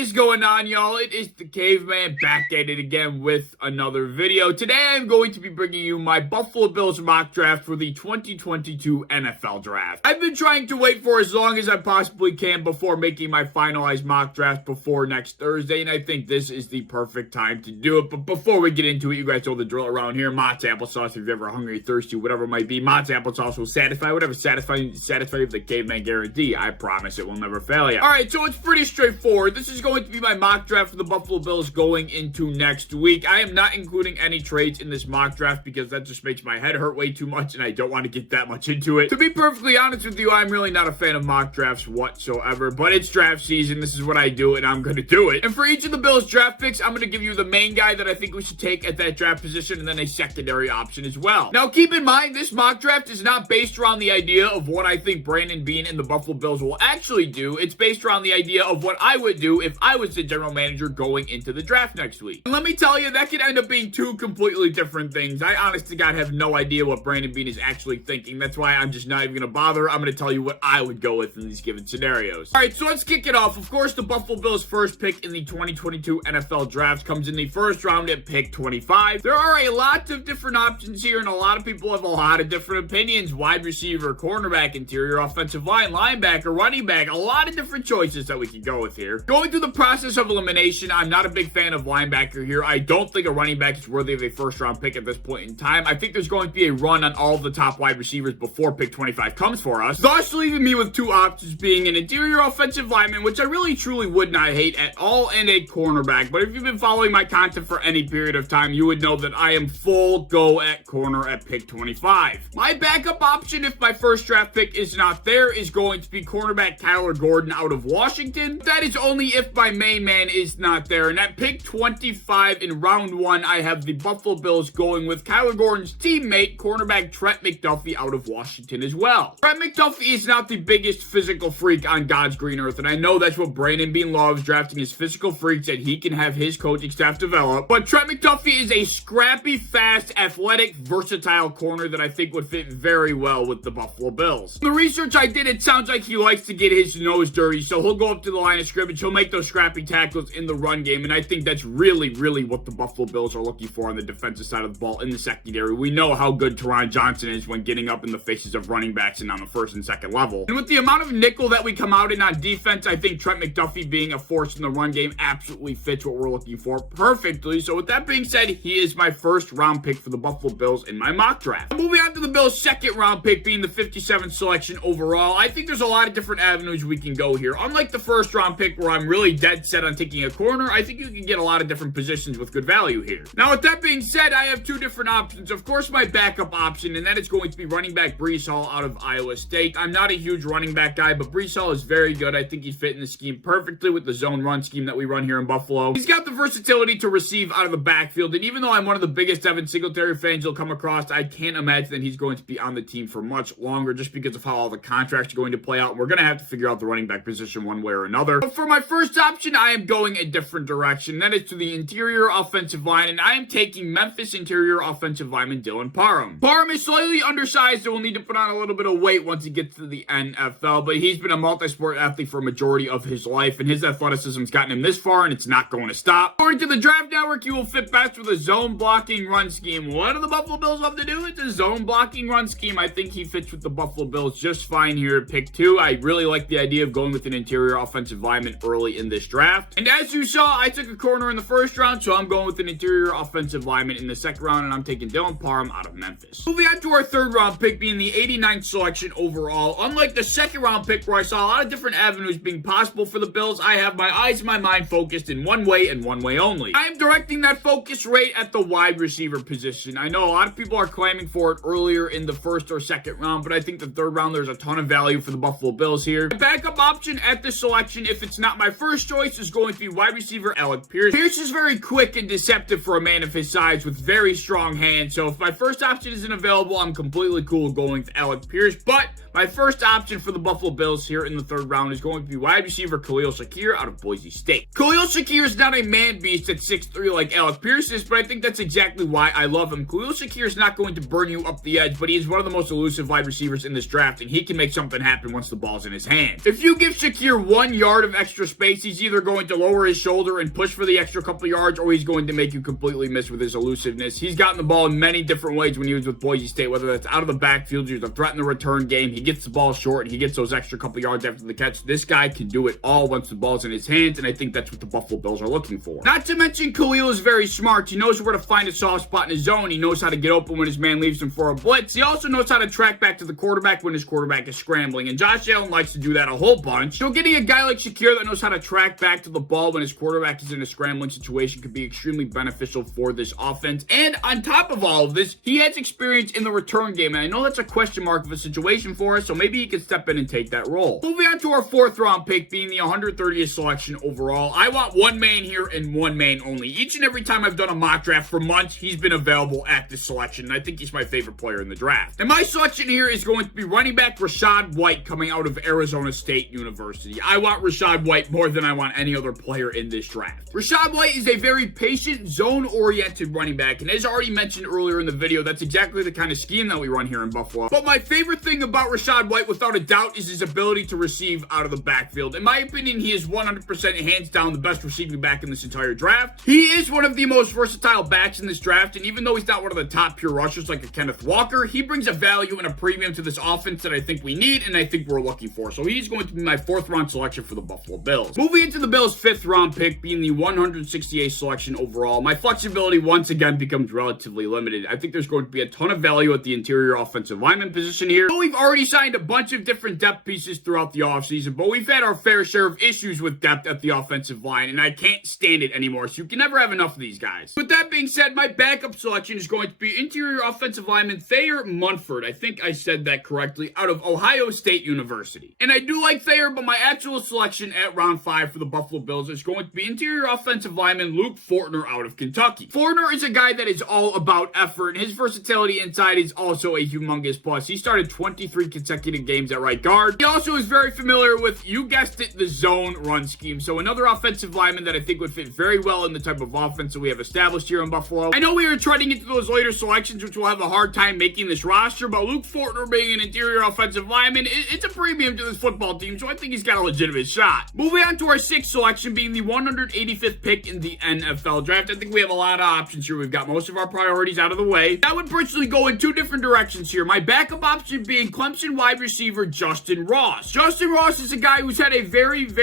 is going on, y'all? It is the Caveman back at it again with another video. Today I'm going to be bringing you my Buffalo Bills mock draft for the 2022 NFL Draft. I've been trying to wait for as long as I possibly can before making my finalized mock draft before next Thursday, and I think this is the perfect time to do it. But before we get into it, you guys know the drill around here. Mott's applesauce, if you're ever hungry, thirsty, whatever it might be. Mott's applesauce will satisfy whatever satisfy you with the Caveman guarantee. I promise it will never fail you. Alright, so it's pretty straightforward. This is going to be my mock draft for the Buffalo Bills going into next week. I am not including any trades in this mock draft because that just makes my head hurt way too much and I don't want to get that much into it. To be perfectly honest with you, I'm really not a fan of mock drafts whatsoever, but it's draft season. This is what I do and I'm going to do it. And for each of the Bills draft picks, I'm going to give you the main guy that I think we should take at that draft position and then a secondary option as well. Now, keep in mind, this mock draft is not based around the idea of what I think Brandon Beane and the Buffalo Bills will actually do. It's based around the idea of what I would do if I was the general manager going into the draft next week. And let me tell you, that could end up being two completely different things. I honest to God have no idea what Brandon Beane is actually thinking. That's why I'm just not even going to bother. I'm going to tell you what I would go with in these given scenarios. All right, so let's kick it off. Of course, the Buffalo Bills' first pick in the 2022 NFL Draft comes in the first round at pick 25. There are a lot of different options here, and a lot of people have a lot of different opinions. Wide receiver, cornerback, interior offensive line, linebacker, running back, a lot of different choices that we can go with here. Going through the process of elimination, I'm not a big fan of linebacker here. I don't think a running back is worthy of a first round pick at this point in time. I think there's going to be a run on all of the top wide receivers before pick 25 comes for us, thus leaving me with two options being an interior offensive lineman, which I really truly would not hate at all, and a cornerback. But if you've been following my content for any period of time, you would know that I am full go at corner at pick 25. My backup option, if my first draft pick is not there, is going to be cornerback Kyler Gordon out of Washington. That is only if my main man is not there. And at pick 25 in round one, I have the Buffalo Bills going with Kyler Gordon's teammate, cornerback Trent McDuffie out of Washington as well. Trent McDuffie is not the biggest physical freak on God's green earth, and I know that's what Brandon Beane loves, drafting his physical freaks that he can have his coaching staff develop. But Trent McDuffie is a scrappy, fast, athletic, versatile corner that I think would fit very well with the Buffalo Bills. The research I did, it sounds like he likes to get his nose dirty, so he'll go up to the line of scrimmage, he'll make those scrappy tackles in the run game, and I think that's really what the Buffalo Bills are looking for on the defensive side of the ball in the secondary. We know how good Teron Johnson is when getting up in the faces of running backs and on the first and second level. And with the amount of nickel that we come out in on defense, I think Trent McDuffie being a force in the run game absolutely fits what we're looking for perfectly. So with that being said, he is my first round pick for the Buffalo Bills in my mock draft. Moving on to the Bills' second round pick being the 57th selection overall, I think there's a lot of different avenues we can go here. Unlike the first round pick where I'm really dead set on taking a corner, I think you can get a lot of different positions with good value here. Now with that being said, I have two different options. Of course, my backup option, and that is going to be running back Breece Hall out of Iowa State. I'm not a huge running back guy, but Breece Hall is very good. I think he's fitting the scheme perfectly with the zone run scheme that we run here in Buffalo. He's got the versatility to receive out of the backfield, and even though I'm one of the biggest Devin Singletary fans you'll come across, I can't imagine that he's going to be on the team for much longer just because of how all the contracts are going to play out. We're going to have to figure out the running back position one way or another. But for my first option, I am going a different direction. That is to the interior offensive line, and I am taking Memphis interior offensive lineman Dylan Parham. Parham is slightly undersized and will need to put on a little bit of weight once he gets to the NFL, but he's been a multi-sport athlete for a majority of his life, and his athleticism's gotten him this far, and it's not going to stop. According to the Draft Network, he will fit best with a zone blocking run scheme. What do the Buffalo Bills love to do? It's a zone blocking run scheme. I think he fits with the Buffalo Bills just fine here at pick 2. I really like the idea of going with an interior offensive lineman early in this draft. And as you saw, I took a corner in the first round, so I'm going with an interior offensive lineman in the second round, and I'm taking Dylan Parham out of Memphis. Moving on to our third round pick being the 89th selection overall. Unlike the second round pick where I saw a lot of different avenues being possible for the Bills, I have my eyes and my mind focused in one way and one way only. I am directing that focus right at the wide receiver position. I know a lot of people are claiming for it earlier in the first or second round, but I think the third round there's a ton of value for the Buffalo Bills here. The backup option at this selection, if it's not my first choice, is going to be wide receiver Alec Pierce. Pierce is very quick and deceptive for a man of his size with very strong hands, so if my first option isn't available, I'm completely cool going with Alec Pierce, but my first option for the Buffalo Bills here in the third round is going to be wide receiver Khalil Shakir out of Boise State. Khalil Shakir is not a man beast at 6'3" like Alec Pierce is, but I think that's exactly why I love him. Khalil Shakir is not going to burn you up the edge, but he is one of the most elusive wide receivers in this draft, and he can make something happen once the ball's in his hand. If you give Shakir 1 yard of extra space, he's either going to lower his shoulder and push for the extra couple yards, or he's going to make you completely miss with his elusiveness. He's gotten the ball in many different ways when he was with Boise State, whether that's out of the backfield, he's a threat in the return game, he gets the ball short, and he gets those extra couple yards after the catch. This guy can do it all once the ball's in his hands, and I think that's what the Buffalo Bills are looking for. Not to mention, Khalil is very smart. He knows where to find a soft spot in his zone. He knows how to get open when his man leaves him for a blitz. He also knows how to track back to the quarterback when his quarterback is scrambling, and Josh Allen likes to do that a whole bunch. So getting a guy like Shakir that knows how to track back to the ball when his quarterback is in a scrambling situation could be extremely beneficial for this offense. And on top of all of this, he has experience in the return game, and I know that's a question mark of a situation for us, so maybe he could step in and take that role. Moving on to our 4th round pick, being the 130th selection overall. I want one man here and one man only. Each and every time I've done a mock draft for months, he's been available at this selection, and I think he's my favorite player in the draft. And my selection here is going to be running back Rachaad White, coming out of Arizona State University. I want Rachaad White more than I want any other player in this draft. Rachaad White is a very patient, zone-oriented running back, and as already mentioned earlier in the video, that's exactly the kind of scheme that we run here in Buffalo. But my favorite thing about Rachaad White, without a doubt, is his ability to receive out of the backfield. In my opinion, he is 100% hands down the best receiving back in this entire draft. He is one of the most versatile backs in this draft, and even though he's not one of the top pure rushers like a Kenneth Walker, he brings a value and a premium to this offense that I think we need and I think we're looking for. So he's going to be my 4th round selection for the Buffalo Bills. Moving into the Bills' 5th round pick, being the 168th selection overall, my flexibility once again becomes relatively limited. I think there's going to be a ton of value at the interior offensive lineman position here. But we've already signed a bunch of different depth pieces throughout the offseason, but we've had our fair share of issues with depth at the offensive line, and I can't stand it anymore, so you can never have enough of these guys. With that being said, my backup selection is going to be interior offensive lineman Thayer Munford. I think I said that correctly, out of Ohio State University. And I do like Thayer, but my actual selection at round 5 for the Buffalo Bills is going to be interior offensive lineman Luke Fortner out of Kentucky. Fortner is a guy that is all about effort, and his versatility inside is also a humongous plus. He started 23 consecutive games at right guard. He also is very familiar with, you guessed it, the zone run scheme. So another offensive lineman that I think would fit very well in the type of offense that we have established here in Buffalo. I know we are treading into those later selections, which will have a hard time making this roster, but Luke Fortner being an interior offensive lineman, it's a premium to this football team, so I think he's got a legitimate shot. Moving on to our 6th selection, being the 185th pick in the NFL draft. I think we have a lot of options here. We've got most of our priorities out of the way. I would personally go in 2 different directions here. My backup option being Clemson wide receiver Justin Ross. Justin Ross is a guy who's had a very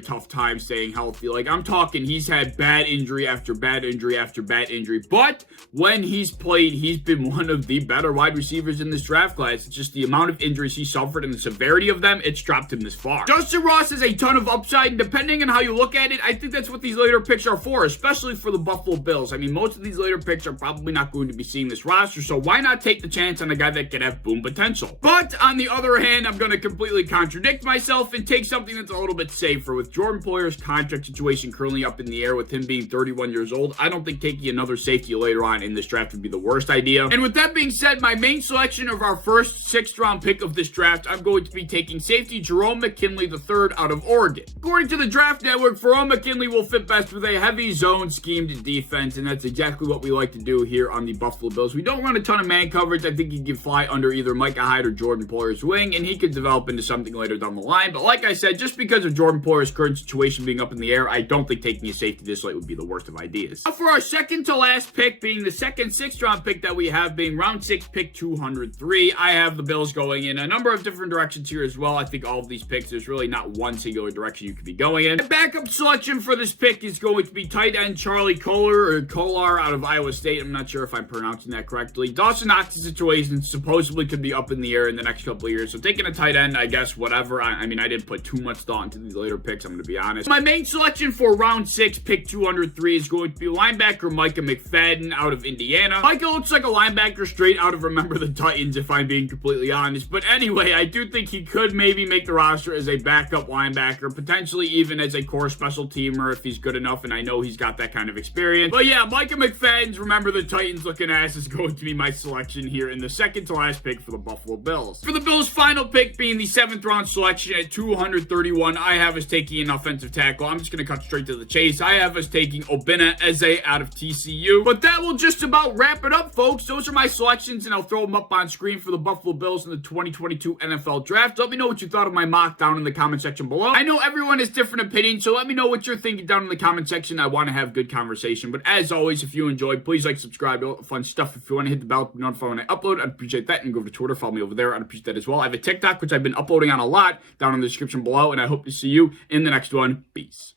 tough time staying healthy. Like, I'm talking, he's had bad injury after bad injury after bad injury, but when he's played, he's been one of the better wide receivers in this draft class. It's just the amount of injuries he suffered and the severity of them, it's dropped him this far. Justin Ross has a ton of upside, and depending on how you look at it, I think that's what these later picks are for, especially for the Buffalo Bills. I mean, most of these later picks are probably not going to be seeing this roster, so why not take the chance on a guy that could have boom potential? But on the other hand, I'm going to completely contradict myself and take something that's a little bit safer. With Jordan Poyer's contract situation currently up in the air, with him being 31 years old, I don't think taking another safety later on in this draft would be the worst idea. And with that being said, my main selection of our first 6th round pick of this draft, I'm going to be taking safety Jerome McKinley III out of Oregon. According to the Draft Network, Jerome McKinley will fit best with a heavy zone schemed defense, and that's exactly what we like to do here on the Buffalo Bills. We don't run a ton of man coverage. I think he can fly under either Micah Hyde or Jordan Poyer's wing, and he could develop into something later down the line. But like I said, just because of Jordan Poyer's current situation being up in the air, I don't think taking a safety this late would be the worst of ideas. Now for our second to last pick, being the second 6th round pick that we have, being round 6, pick 203, I have the Bills going in a number of different directions here as well. I think all of these picks, there's really not one singular direction you could be going in. The backup selection for this pick is going to be tight end Charlie Kolar out of Iowa State. I'm not sure if I'm pronouncing that correctly. Dawson Knox's situation supposedly could be up in the air in the next couple of years, so taking a tight end, I guess, whatever. I mean, I didn't put too much thought into these later picks, I'm going to be honest. My main selection for round 6, pick 203, is going to be linebacker Micah McFadden out of Indiana. Micah looks like a linebacker straight out of Remember the Titans, if I'm being completely honest. But anyway, I do think he could maybe make the roster as a backup linebacker, potentially even as a core special teamer if he's good enough, and I know he's got that kind of experience. But yeah, Micah McFadden's Remember the Titans looking ass is going to be my selection here in the second to last pick for the Buffalo Bills. For the Bills' final pick, being the 7th round selection at 231, I have us taking an offensive tackle. I'm just going to cut straight to the chase. I have us taking Obinna Eze out of TCU. But that will just about wrap it up, folks. Those are my selections, and I'll throw them up on screen for the Buffalo Bills in the 2022 NFL Draft. Let me know what you what you thought of my mock down in the comment section below. I know everyone has different opinions, so let me know what you're thinking down in the comment section. I want to have good conversation. But as always, if you enjoyed, please like, subscribe, all the fun stuff. If you want to hit the bell to be notified when I upload, I'd appreciate that. And go over to Twitter, follow me over there. I'd appreciate that as well. I have a TikTok, which I've been uploading on a lot, down in the description below. And I hope to see you in the next one. Peace.